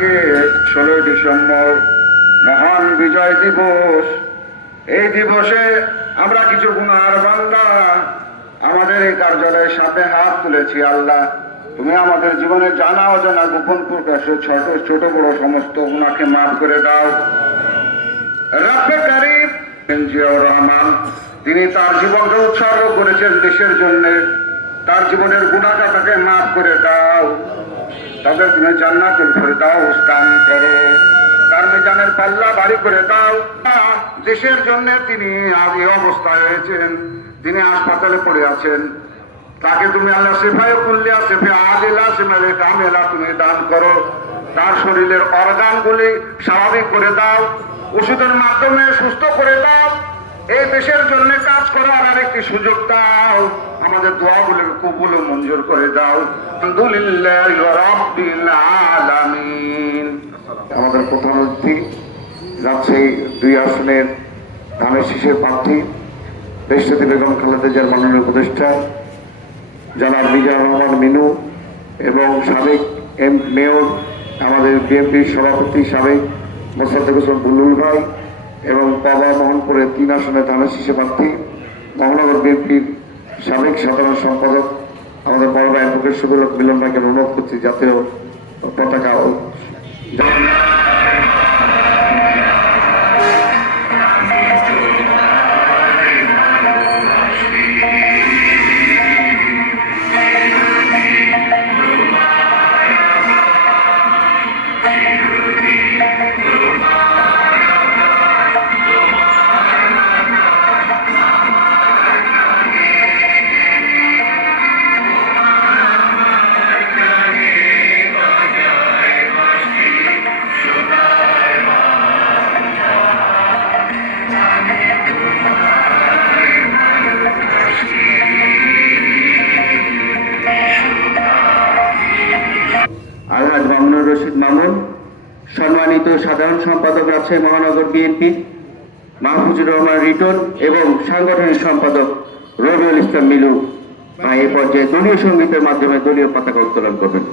আজকে 16 ডিসেম্বর মহান বিজয় দিবস। এই দিবসে আমরা কিছু গুনার বান্দা আমাদের এই কার্যালয়ের সামনে হাত তুলেছি। আল্লাহ, তুমি আমাদের জীবনে জানা অজানা গোপন প্রকাশ ছোট বড় সমস্ত গুনাহকে মাফ করে দাও। রব্বে কারীম জিয়াউর রহমান, তিনি তার জীবনকে উৎসর্গ করেছেন দেশের জন্য। তার জীবনের গুনাহটাকে মাফ করে দাও। তাদের তুমি জান্নাতুল ফেরদাউস দান করো। তার মিজানের পাল্লা ভারী করে দাও। দেশের জন্য তিনি আজ এই অবস্থায় হয়েছেন, তিনি হাসপাতালে পড়ে আছেন। তাকে তুমি আল্লাহ শিফায়ে কুল্লিয়া শিফা আদিলা শিফায়ে কামিলা তুমি দান করো। তার শরীরের অর্গানগুলি স্বাভাবিক করে দাও, ওষুধের মাধ্যমে সুস্থ করে দাও। এই দেশের জন্য কাজ করার আরেকটি সুযোগ দাও। আমাদের দোয়াগুলোকে কবুল ও মঞ্জুর করে দাও। আলহামদুলিল্লাহি রাব্বিল আলামিন। আমাদের প্রধান অতিথি রাজশাহী 2 আসনের ধানের শীষের প্রার্থী দেশনেত্রী বেগম খালেদা জিয়ার মাননীয় উপদেষ্টা জনাব মিজানুর রহমান মিনু এবং সাবেক মেয়র আমাদের বিএনপির সভাপতি সাবেক মোসাদ্দেক হোসেন বুলবুল ভাই এবং পাবা মোহনপুরের 3 আসনের ধানের শীষে প্রার্থী মহানগর বিএনপির সাবেক সাধারণ সম্পাদক আমাদের বড় ভাই অ্যাডভোকেট শফিউল হক মিলন ভাইকে অনুরোধ করছি জাতীয় পতাকা আলহাজ মামুনুর রশিদ মামুন, সম্মানিত সাধারণ সম্পাদক রাজশাহী মহানগর বিএনপি মাহফুজুর রহমান রিটন এবং সাংগঠনিক সম্পাদক রবিউল ইসলাম মিলু এ পর্যায়ে দলীয় সঙ্গীতের মাধ্যমে দলীয় পতাকা উত্তোলন করবেন।